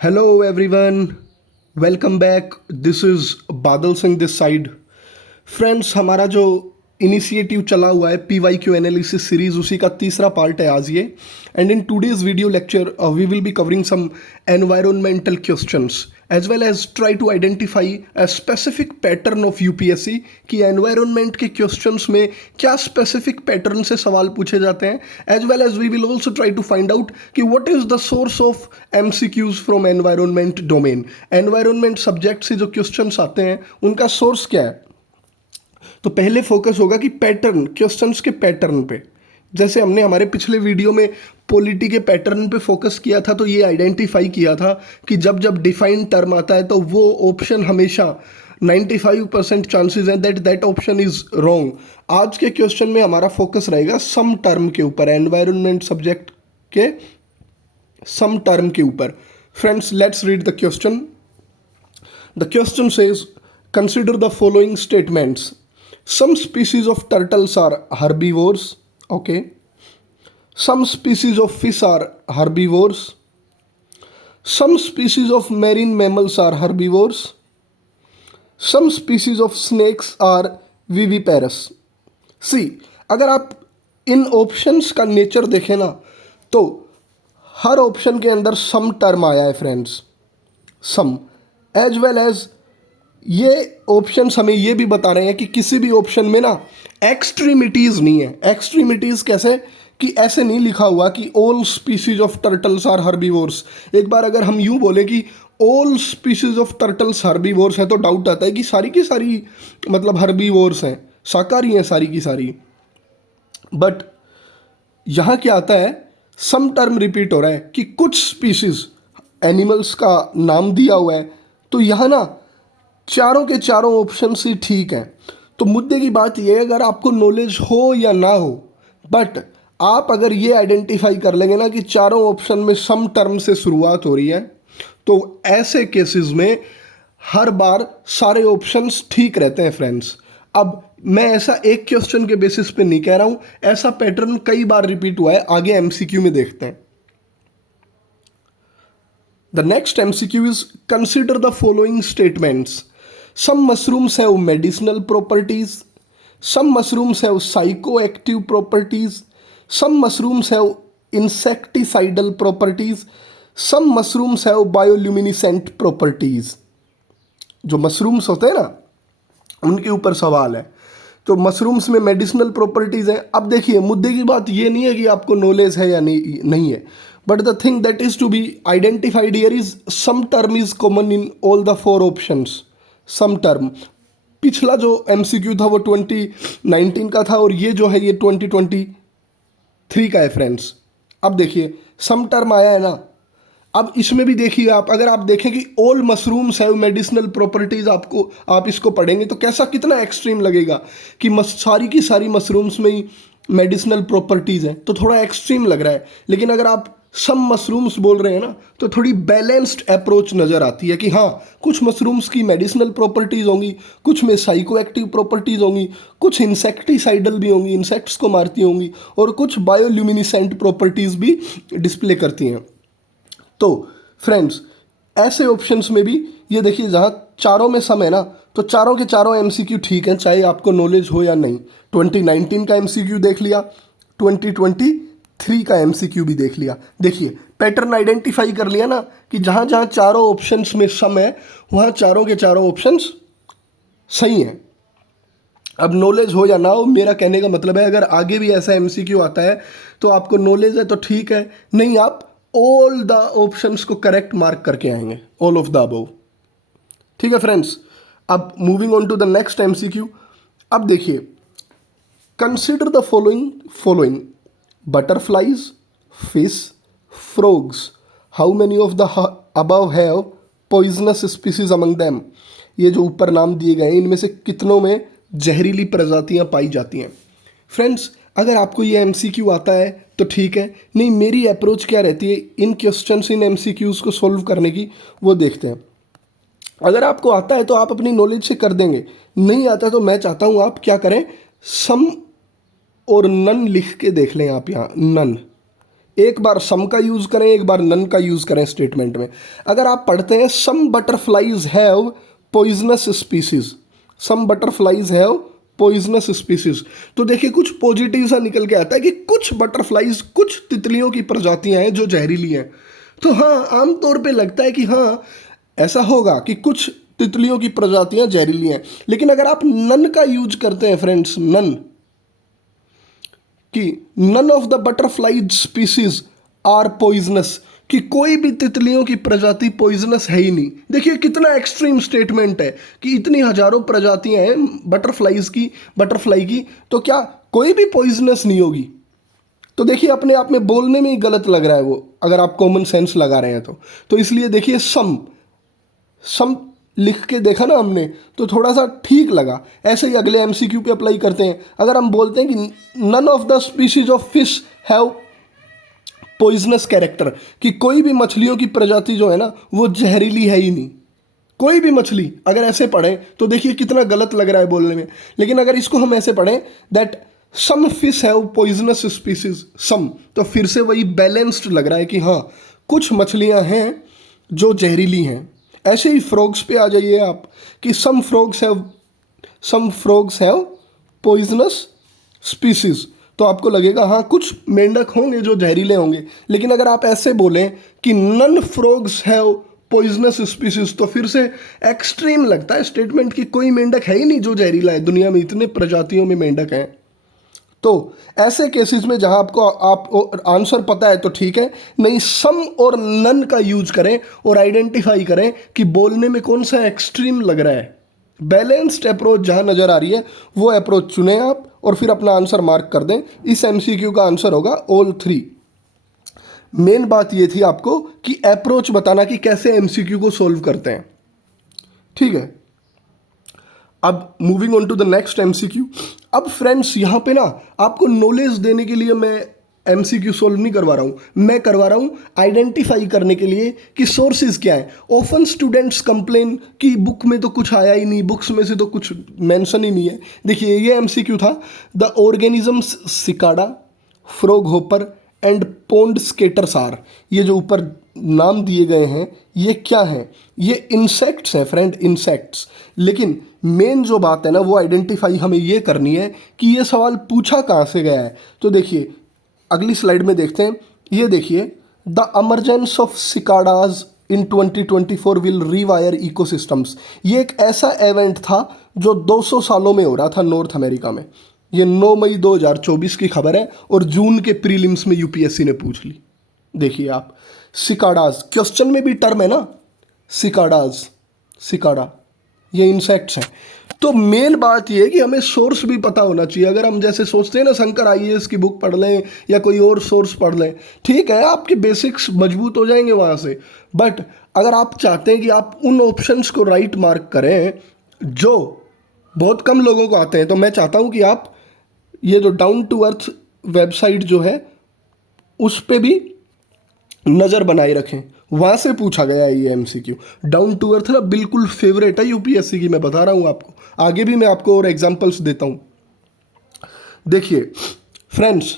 Hello everyone, welcome back. This is बादल Singh this side. Friends, हमारा जो इनिशिएटिव चला हुआ है PYQ एनालिसिस सीरीज, उसी का तीसरा पार्ट है आज ये. And in today's video lecture we will be covering some environmental questions as well as try to identify a specific pattern of UPSC कि एनवायरनमेंट के क्वेश्चंस में क्या स्पेसिफिक पैटर्न से सवाल पूछे जाते हैं. As well as we will also try to find out कि what is the source of MCQs from environment domain. Environment subject से जो क्वेश्चंस आते हैं उनका सोर्स क्या है. तो पहले फोकस होगा कि पैटर्न, क्वेश्चंस के पैटर्न पे. जैसे हमने हमारे पिछले वीडियो में पॉलिटी के पैटर्न पे फोकस किया था, तो ये आइडेंटिफाई किया था कि जब जब डिफाइंड टर्म आता है तो वो ऑप्शन हमेशा 95% चांसेस हैं दैट ऑप्शन इज रॉन्ग. आज के क्वेश्चन में हमारा फोकस रहेगा सम टर्म के ऊपर, एनवायरनमेंट सब्जेक्ट के सम टर्म के ऊपर. Friends, let's read the question. The question says, consider the following statements. Some species of turtles are herbivores. Okay. Some species of fish are herbivores. Some species of marine mammals are herbivores. Some species of snakes are viviparous. See, अगर आप इन options का nature देखें ना, तो हर option के अंदर सम term आया है फ्रेंड्स, सम. एज वेल एज ये ऑप्शंस हमें ये भी बता रहे हैं कि किसी भी ऑप्शन में ना एक्सट्रीमिटीज़ नहीं है. एक्सट्रीमिटीज़ कैसे कि ऐसे नहीं लिखा हुआ कि all species of turtles are herbivores. एक बार अगर हम यूँ बोले कि all species of turtles herbivores है तो डाउट आता है कि सारी की सारी मतलब हर्बीवोर्स हैं, शाकाहारी हैं सारी की सारी. बट यहाँ क्या आता है, सम टर्म रिपीट हो रहा है कि कुछ स्पीसीज एनिमल्स का नाम दिया हुआ है. तो यहाँ ना चारों के चारों ऑप्शन ही ठीक हैं. तो मुद्दे की बात यह है, अगर आपको नॉलेज हो या ना हो, बट आप अगर ये आइडेंटिफाई कर लेंगे ना कि चारों ऑप्शन में सम टर्म से शुरुआत हो रही है, तो ऐसे केसेस में हर बार सारे ऑप्शंस ठीक रहते हैं फ्रेंड्स. अब मैं ऐसा एक क्वेश्चन के बेसिस पे नहीं कह रहा हूं, ऐसा पैटर्न कई बार रिपीट हुआ है. आगे MCQ में देखते हैं. The next MCQ is, consider the following statements. Some mushrooms have medicinal properties. Some mushrooms have psychoactive properties. Some mushrooms have insecticidal properties. Some mushrooms have bioluminescent properties. जो mushrooms होते हैं ना, उनके ऊपर सवाल है. तो मशरूम्स में मेडिसिनल प्रॉपर्टीज़ हैं. अब देखिए, मुद्दे की बात ये नहीं है कि आपको नॉलेज है या नहीं है, but the thing that is to be identified here is some term is common in all the four options. Some term, पिछला जो MCQ था वो 2019 का था और ये जो है ये 2023 का है फ्रेंड्स. अब देखिए सम टर्म आया है ना. अब इसमें भी देखिए आप, अगर आप देखें कि all mushrooms have medicinal properties, आप इसको पढ़ेंगे तो कैसा कितना एक्सट्रीम लगेगा कि सारी की सारी मशरूम्स में ही मेडिसिनल प्रॉपर्टीज़ हैं, तो थोड़ा एक्सट्रीम लग रहा है. लेकिन अगर आप सम मशरूम्स बोल रहे हैं ना, तो थोड़ी बैलेंस्ड अप्रोच नज़र आती है कि हाँ, कुछ मशरूम्स की मेडिसिनल प्रॉपर्टीज़ होंगी, कुछ में साइको एक्टिव प्रॉपर्टीज़ होंगी, कुछ इंसेक्टिसाइडल भी होंगी, इंसेक्ट्स को मारती होंगी, और कुछ बायोल्यूमिनिसेंट प्रॉपर्टीज़ भी डिस्प्ले करती हैं. तो फ्रेंड्स, ऐसे ऑप्शंस में भी ये देखिए, जहाँ चारों में सम है ना, तो चारों के चारों MCQ ठीक हैं, चाहे आपको नॉलेज हो या नहीं. 2019 का MCQ देख लिया, 2023 का MCQ भी देख लिया. देखिए पैटर्न आइडेंटिफाई कर लिया ना कि जहाँ जहाँ चारों ऑप्शंस में सम है, वहाँ चारों के चारों ऑप्शंस सही हैं. अब नॉलेज हो या ना हो, मेरा कहने का मतलब है, अगर आगे भी ऐसा MCQ आता है तो आपको नॉलेज है तो ठीक है, नहीं आप ऑल द ऑप्शंस को करेक्ट मार्क करके आएंगे, ऑल ऑफ द अबव. ठीक है फ्रेंड्स. अब moving on to the next MCQ. अब देखिए, consider the following butterflies, fish, frogs. How many of the above have poisonous species among them. ये जो ऊपर नाम दिए गए हैं, इनमें से कितनों में जहरीली प्रजातियां पाई जाती हैं. फ्रेंड्स, अगर आपको ये MCQ आता है तो ठीक है, नहीं मेरी अप्रोच क्या रहती है इन क्वेश्चंस, इन MCQs को सॉल्व करने की, वो देखते हैं. अगर आपको आता है तो आप अपनी नॉलेज से कर देंगे, नहीं आता तो मैं चाहता हूँ आप क्या करें, सम और नन लिख के देख लें आप. यहाँ नन, एक बार सम का यूज करें, एक बार नन का यूज करें स्टेटमेंट में। अगर आप पढ़ते हैं some butterflies have poisonous species, some butterflies have poisonous species, तो देखिए कुछ पॉजिटिव सा निकल के आता है कि कुछ बटरफ्लाइज, कुछ तितलियों की प्रजातियां हैं जो जहरीली हैं। तो हाँ, आमतौर पे लगता है कि हाँ ऐसा होगा कि कुछ तितलियों की प्रजातियां जहरीली हैं। लेकिन अगर आप नन का यूज करते हैं फ्रेंड्स, नन, कि none of the butterflies species are poisonous, कि कोई भी तितलियों की प्रजाति पॉइजनस है ही नहीं। देखिए कितना एक्सट्रीम स्टेटमेंट है कि इतनी हजारों प्रजातियां हैं बटरफ्लाई की, तो क्या कोई भी पॉइजनस नहीं होगी? तो देखिए अपने आप में बोलने में ही गलत लग रहा है वो, अगर आप कॉमन सेंस लगा रहे हैं तो इसलिए देखिए सम लिख के देखा ना हमने तो थोड़ा सा ठीक लगा। ऐसे ही अगले एमसीक्यू पे अप्लाई करते हैं। अगर हम बोलते हैं कि none of the species of fish have poisonous character, कि कोई भी मछलियों की प्रजाति जो है ना वो जहरीली है ही नहीं, कोई भी मछली, अगर ऐसे पढ़ें तो देखिए कितना गलत लग रहा है बोलने में। लेकिन अगर इसको हम ऐसे पढ़ें that some fish have poisonous species some, तो फिर से वही बैलेंस्ड लग रहा है कि हाँ कुछ मछलियां हैं जो जहरीली हैं। ऐसे ही फ्रॉग्स पे आ जाइए आप कि सम फ्रॉग्स हैव पॉइजनस स्पीसीज, तो आपको लगेगा हाँ कुछ मेंढक होंगे जो जहरीले होंगे। लेकिन अगर आप ऐसे बोलें कि none frogs have poisonous species, तो फिर से एक्सट्रीम लगता है स्टेटमेंट कि कोई मेंढक है ही नहीं जो जहरीला है, दुनिया में इतने प्रजातियों में मेंढक हैं। तो ऐसे केसेस में जहां आप आंसर पता है तो ठीक है, नहीं सम और नन का यूज करें और आइडेंटिफाई करें कि बोलने में कौन सा एक्सट्रीम लग रहा है। बैलेंस्ड अप्रोच जहां नजर आ रही है वो अप्रोच चुनें आप और फिर अपना आंसर मार्क कर दें। इस एमसीक्यू का आंसर होगा ऑल 3। मेन बात ये थी आपको कि अप्रोच बताना कि कैसे एमसीक्यू को सोल्व करते हैं, ठीक है। अब moving on to the next MCQ. अब फ्रेंड्स यहाँ पे ना आपको नॉलेज देने के लिए मैं एमसीक्यू सोल्व नहीं करवा रहा हूँ, मैं करवा रहा हूँ आइडेंटिफाई करने के लिए कि सोर्सेज क्या है। ऑफन स्टूडेंट्स कंप्लेन कि बुक में तो कुछ आया ही नहीं, बुक्स में से तो कुछ मेंशन ही नहीं है। देखिए ये एमसीक्यू था, the organisms cicada, frog hopper and pond skaters are, ये जो ऊपर नाम दिए गए हैं ये क्या हैं? ये इंसेक्ट्स हैं फ्रेंड, इंसेक्ट्स। लेकिन मेन जो बात है ना वो आइडेंटिफाई हमें ये करनी है कि ये सवाल पूछा कहाँ से गया है। तो देखिए अगली स्लाइड में देखते हैं, ये देखिए the emergence of cicadas in 2024 will rewire ecosystems. ये एक ऐसा इवेंट था जो 200 सालों में हो रहा था नॉर्थ अमेरिका में। ये 9 मई 2024 की खबर है और जून के प्रीलिम्स में यूपीएससी ने पूछ ली। देखिए आप, सिकाडाज क्वेश्चन में भी टर्म है ना, सिकाडाज, सिकाडा, ये इंसेक्ट्स हैं। तो मेन बात ये है कि हमें सोर्स भी पता होना चाहिए। अगर हम जैसे सोचते हैं ना शंकर आईएएस की बुक पढ़ लें या कोई और सोर्स पढ़ लें, ठीक है आपके बेसिक्स मजबूत हो जाएंगे वहाँ से, बट अगर आप चाहते हैं कि आप उन ऑप्शंस को राइट मार्क करें जो बहुत कम लोगों को आते हैं, तो मैं चाहता हूँ कि आप ये जो डाउन टू अर्थ वेबसाइट जो है उस पर भी नज़र बनाए रखें। वहाँ से पूछा गया है ये एमसीक्यू। डाउन टू अर्थ ना बिल्कुल फेवरेट है यूपीएससी की, मैं बता रहा हूँ आपको, आगे भी मैं आपको और एग्जांपल्स देता हूँ। देखिए friends,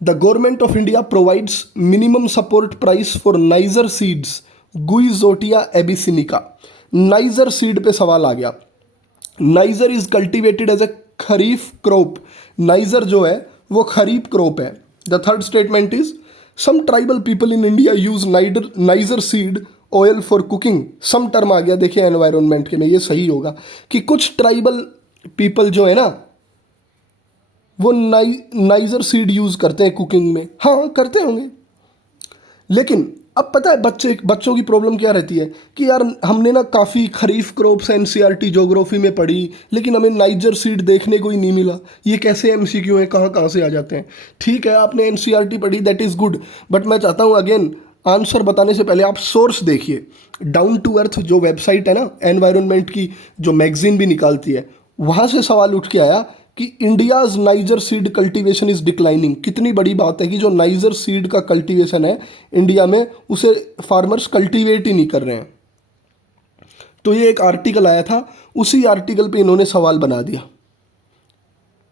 the government of India provides minimum support price for niger seeds Guizotia abyssinica. Niger seed पे सवाल आ गया। Niger is cultivated as a kharif crop. Niger जो है वो खरीफ क्रॉप है। The third statement is some tribal people in India use niger seed oil for cooking. Some term आ गया देखिए एनवायरनमेंट के में, ये सही होगा कि कुछ ट्राइबल पीपल जो है ना वो नाइजर सीड यूज करते हैं कुकिंग में। हाँ करते होंगे, लेकिन अब पता है बच्चों की प्रॉब्लम क्या रहती है कि यार हमने ना काफ़ी खरीफ क्रॉप्स एनसीईआरटी ज्योग्राफी में पढ़ी, लेकिन हमें नाइजर सीड देखने को ही नहीं मिला। ये कैसे एमसीक्यू है, कहाँ कहाँ से आ जाते हैं? ठीक है आपने एनसीईआरटी पढ़ी, दैट इज़ गुड, बट मैं चाहता हूँ अगेन आंसर बताने से पहले आप सोर्स देखिए। डाउन टू अर्थ जो वेबसाइट है ना एनवायरनमेंट की, जो मैगजीन भी निकालती है, वहाँ से सवाल उठ के आया कि India's niger seed cultivation is declining. कितनी बड़ी बात है कि जो नाइजर सीड का कल्टीवेशन है इंडिया में उसे फार्मर्स कल्टीवेट ही नहीं कर रहे हैं। तो ये एक आर्टिकल आया था, उसी आर्टिकल पे इन्होंने सवाल बना दिया।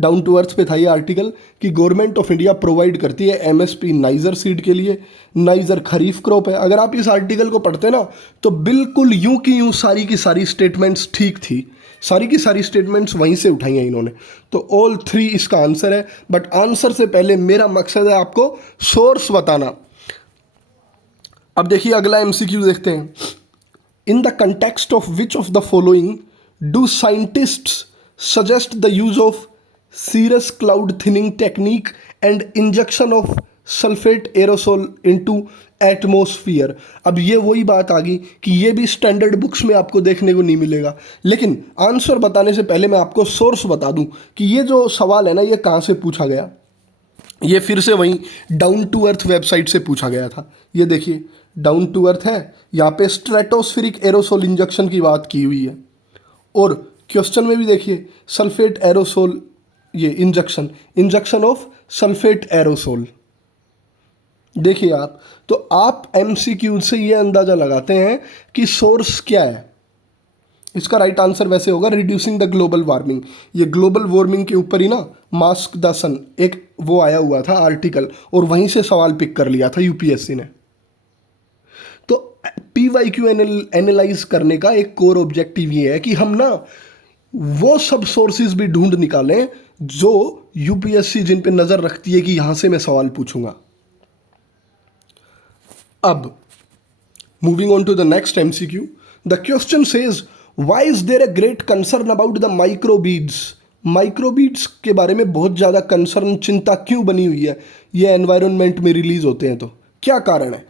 डाउन टू अर्थ पे था ये आर्टिकल कि गवर्नमेंट ऑफ इंडिया प्रोवाइड करती है एमएसपी नाइजर सीड के लिए। नाइजर खरीफ क्रॉप है। अगर आप इस आर्टिकल को पढ़ते ना तो बिल्कुल यूं की यूं सारी की सारी स्टेटमेंट्स ठीक थी, सारी की सारी स्टेटमेंट्स वहीं से उठाई हैं इन्होंने। तो ऑल 3 इसका आंसर है। बट आंसर से पहले मेरा मकसद है आपको सोर्स बताना। अब देखिए अगला एमसीक्यू देखते हैं। In the context of which of the following do scientists suggest the use of cirrus cloud thinning technique and injection of sulphate aerosol into atmosphere. अब ये वही बात आ गई कि ये भी स्टैंडर्ड बुक्स में आपको देखने को नहीं मिलेगा। लेकिन आंसर बताने से पहले मैं आपको सोर्स बता दूं कि ये जो सवाल है ना ये कहाँ से पूछा गया। ये फिर से वहीं डाउन टू अर्थ वेबसाइट से पूछा गया था। ये देखिए डाउन टू अर्थ है, यहाँ पे स्ट्रेटोस्फेरिक एरोसोल इंजेक्शन की बात की हुई है। और क्वेश्चन में भी देखिए सल्फेट एरोसोल, ये इंजेक्शन ऑफ सल्फेट एरोसोल। देखिए आप, तो आप एमसीक्यू से ये अंदाजा लगाते हैं कि सोर्स क्या है। इसका राइट आंसर वैसे होगा रिड्यूसिंग द ग्लोबल वार्मिंग। ये ग्लोबल वार्मिंग के ऊपर ही ना मास्क द सन एक वो आया हुआ था आर्टिकल, और वहीं से सवाल पिक कर लिया था यूपीएससी ने। तो पीवाईक्यू एनालाइज करने का एक कोर ऑब्जेक्टिव ये है कि हम ना वो सब सोर्सेज भी ढूंढ निकालें जो यूपीएससी जिन पे नजर रखती है कि यहां से मैं सवाल पूछूंगा। अब moving on to the next MCQ, the question says why is there a great concern about the microbeads. Microbeads के बारे में बहुत ज़्यादा कंसर्न, चिंता क्यों बनी हुई है। ये एनवायरनमेंट में रिलीज होते हैं तो क्या कारण है।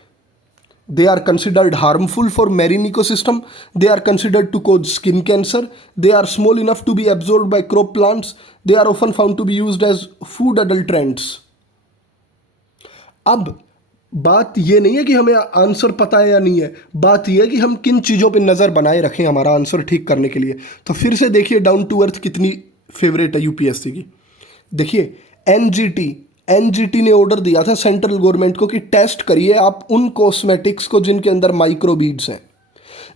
They are considered harmful for marine ecosystem. They are considered to cause skin cancer. They are small enough to be absorbed by crop plants. They are often found to be used as food adulterants. अब बात ये नहीं है कि हमें answer पता है या नहीं है, बात ये है कि हम किन चीज़ों पे नज़र बनाए रखें हमारा आंसर ठीक करने के लिए। तो फिर से देखिए डाउन टू अर्थ कितनी फेवरेट है यूपीएससी की। देखिए एनजीटी ने ऑर्डर दिया था सेंट्रल गवर्नमेंट को कि टेस्ट करिए आप उन कॉस्मेटिक्स को जिनके अंदर माइक्रोबीड्स हैं।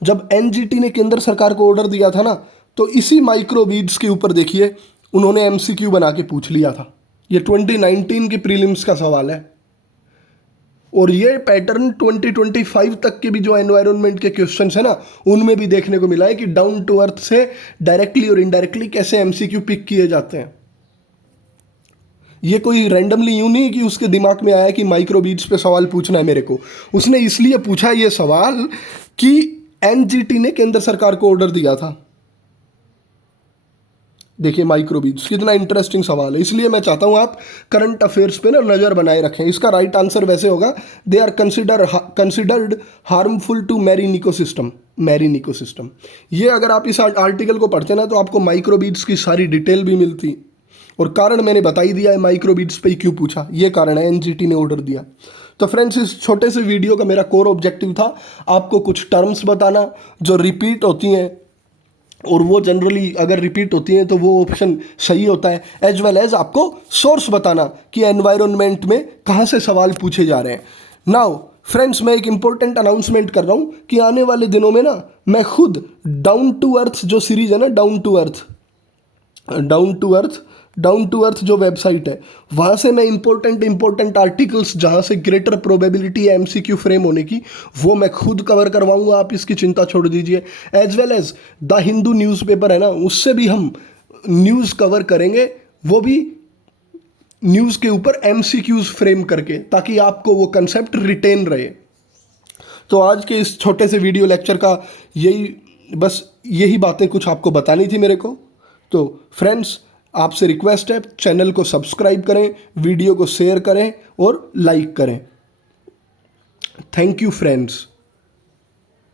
जब एनजीटी ने केंद्र सरकार को ऑर्डर दिया था ना, तो इसी माइक्रोबीड्स के ऊपर देखिए उन्होंने एमसीक्यू बना के पूछ लिया था। ये 2019 के प्रीलिम्स का सवाल है। और ये पैटर्न 2025 तक के भी जो एनवायरनमेंट के क्वेश्चंस है ना, उनमें भी देखने को मिला है कि डाउन टू अर्थ से डायरेक्टली और इनडायरेक्टली कैसे एमसीक्यू पिक किए जाते हैं। ये कोई रैंडमली यूं नहीं कि उसके दिमाग में आया कि माइक्रोबीड्स पे सवाल पूछना है मेरे को। उसने इसलिए पूछा ये सवाल कि एनजीटी ने केंद्र सरकार को ऑर्डर दिया था। देखिए माइक्रोबीड्स कितना इंटरेस्टिंग सवाल है, इसलिए मैं चाहता हूं आप करंट अफेयर्स पे ना नज़र बनाए रखें। इसका राइट आंसर वैसे होगा they are considered harmful to marine ecosystem. ये अगर आप इस आर्टिकल को पढ़ते ना तो आपको माइक्रोबीड्स की सारी डिटेल भी मिलती। और कारण मैंने बता ही दिया है माइक्रोबीड्स पे ही क्यों पूछा, ये कारण है एनजीटी ने ऑर्डर दिया। तो फ्रेंड्स इस छोटे से वीडियो का मेरा कोर ऑब्जेक्टिव था आपको कुछ टर्म्स बताना जो रिपीट होती हैं, और वो जनरली अगर रिपीट होती हैं तो वो ऑप्शन सही होता है, एज वेल एज आपको सोर्स बताना कि एनवायरनमेंट में कहाँ से सवाल पूछे जा रहे हैं। नाउ फ्रेंड्स मैं एक इंपॉर्टेंट अनाउंसमेंट कर रहा हूँ कि आने वाले दिनों में ना मैं खुद डाउन टू अर्थ जो सीरीज है ना, डाउन टू अर्थ जो वेबसाइट है वहाँ से मैं इंपॉर्टेंट आर्टिकल्स जहाँ से ग्रेटर प्रोबेबिलिटी है एमसीक्यू फ्रेम होने की, वो मैं खुद कवर करवाऊंगा। आप इसकी चिंता छोड़ दीजिए। As well as the Hindu newspaper है ना, उससे भी हम न्यूज़ कवर करेंगे, वो भी न्यूज़ के ऊपर एमसीक्यूज फ्रेम करके, ताकि आपको वो कंसेप्ट रिटेन रहे। तो आज के इस छोटे से वीडियो लेक्चर का यही बातें कुछ आपको बतानी थी मेरे को। तो फ्रेंड्स आपसे रिक्वेस्ट है चैनल को सब्सक्राइब करें, वीडियो को शेयर करें और लाइक करें। Thank you friends.